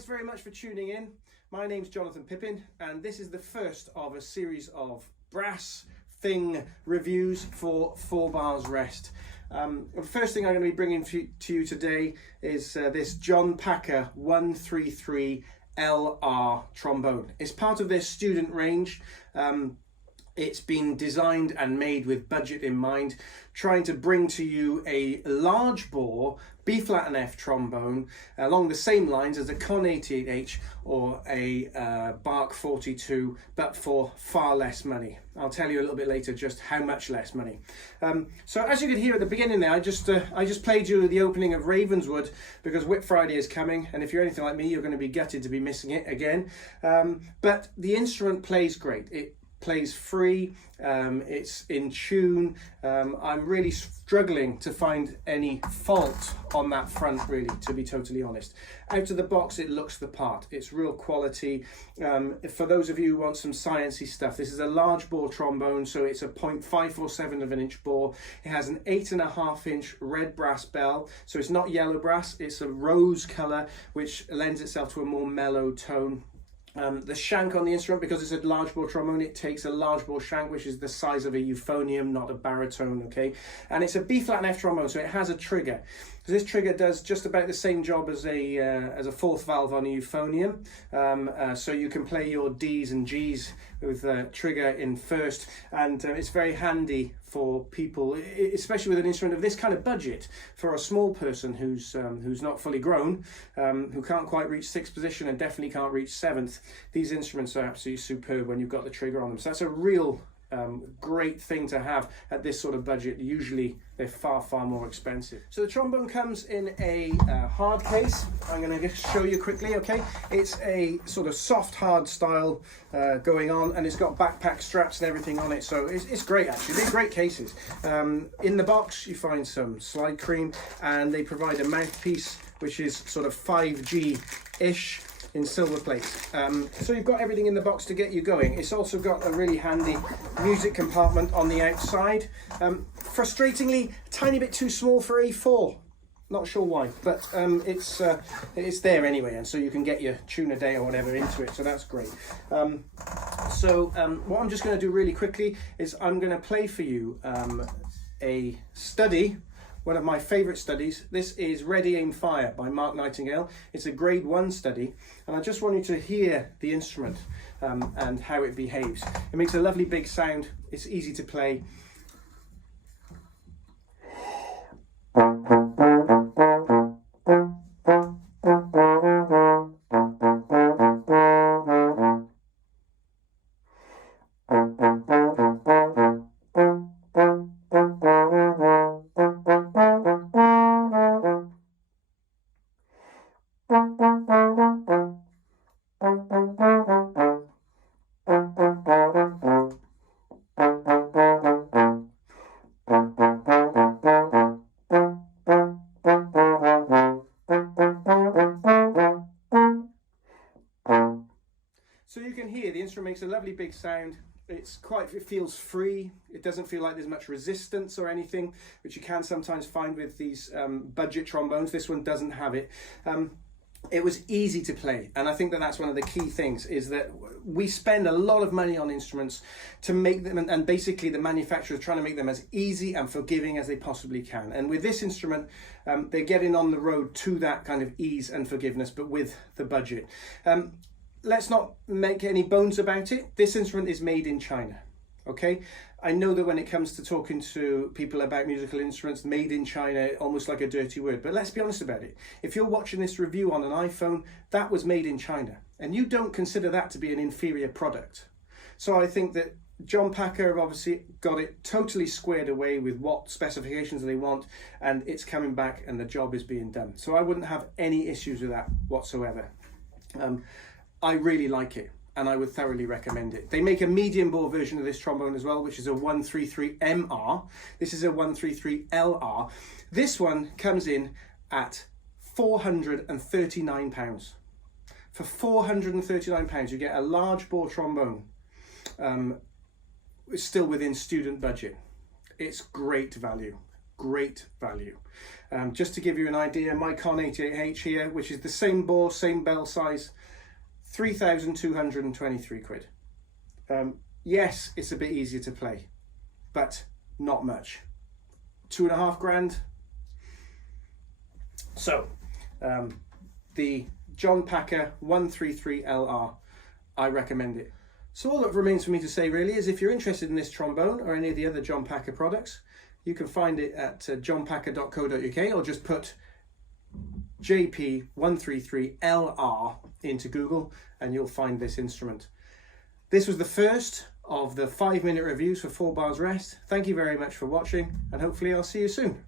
Thanks very much for tuning in. My name's Jonathan Pippin, and this is the first of a series of brass thing reviews for 4 Bars Rest. The first thing I'm going to be bringing to you today is this John Packer 133 LR trombone. It's part of their student range. It's been designed and made with budget in mind, trying to bring to you a large bore B flat and F trombone along the same lines as a Con 88H or a Bach 42, but for far less money. I'll tell you a little bit later just how much less money. So as you could hear at the beginning there, I just played you the opening of Ravenswood because Whip Friday is coming, and if you're anything like me, you're going to be gutted to be missing it again. But the instrument plays great. It plays free, it's in tune. I'm really struggling to find any fault on that front, really, to be totally honest. Out of the box, it looks the part. It's real quality. For those of you who want some sciencey stuff, this is a large bore trombone, so it's a 0.547 of an inch bore. It has an 8.5 inch red brass bell, so it's not yellow brass, it's a rose colour, which lends itself to a more mellow tone. The shank on the instrument, because it's a large bore trombone, it takes a large bore shank, which is the size of a euphonium, not a baritone, okay? And it's a B flat and F trombone, so it has a trigger. So this trigger does just about the same job as a fourth valve on a euphonium. So you can play your D's and G's with the trigger in first, and it's very handy for people, especially with an instrument of this kind of budget, for a small person who's not fully grown, who can't quite reach 6th position and definitely can't reach 7th. These instruments are absolutely superb when you've got the trigger on them. So that's a real great thing to have at this sort of budget. Usually they're far more expensive. So the trombone comes in a hard case. I'm going to just show you quickly, okay? It's a sort of soft hard style going on, and it's got backpack straps and everything on it, so it's great actually. They're great cases. In the box you find some slide cream, and they provide a mouthpiece which is sort of 5G-ish in silver plate. So you've got everything in the box to get you going. It's also got a really handy music compartment on the outside. Frustratingly, a tiny bit too small for A4. Not sure why, but it's there anyway, and so you can get your tune a day or whatever into it, so that's great. What I'm just going to do really quickly is I'm going to play for you a study, one of my favourite studies. This is Ready Aim Fire by Mark Nightingale. It's a grade 1 study, and I just want you to hear the instrument and how it behaves. It makes a lovely big sound, it's easy to play. So you can hear the instrument makes a lovely big sound. It feels free. It doesn't feel like there's much resistance or anything, which you can sometimes find with these budget trombones. This one doesn't have it. It was easy to play, and I think that's one of the key things, is that we spend a lot of money on instruments to make them, and basically the manufacturers are trying to make them as easy and forgiving as they possibly can. And with this instrument, they're getting on the road to that kind of ease and forgiveness, but with the budget. Let's not make any bones about it. This instrument is made in China, okay? I know that when it comes to talking to people about musical instruments, made in China, almost like a dirty word, but let's be honest about it. If you're watching this review on an iPhone, that was made in China, and you don't consider that to be an inferior product. So I think that John Packer have obviously got it totally squared away with what specifications they want, and it's coming back and the job is being done. So I wouldn't have any issues with that whatsoever. I really like it, and I would thoroughly recommend it. They make a medium bore version of this trombone as well, which is a 133 MR. This is a 133 LR. This one comes in at £439. For £439, you get a large bore trombone, still within student budget. It's great value. great value. Just to give you an idea, my Con 88H here, which is the same bore, same bell size, 3,223 quid. Yes, it's a bit easier to play, but not much. 2.5 grand. So, the John Packer 133LR, I recommend it. So all that remains for me to say really is, if you're interested in this trombone or any of the other John Packer products, you can find it at johnpacker.co.uk, or just put JP133LR into Google and you'll find this instrument. This was the first of the 5-minute reviews for 4 bars rest. Thank you very much for watching, and hopefully I'll see you soon.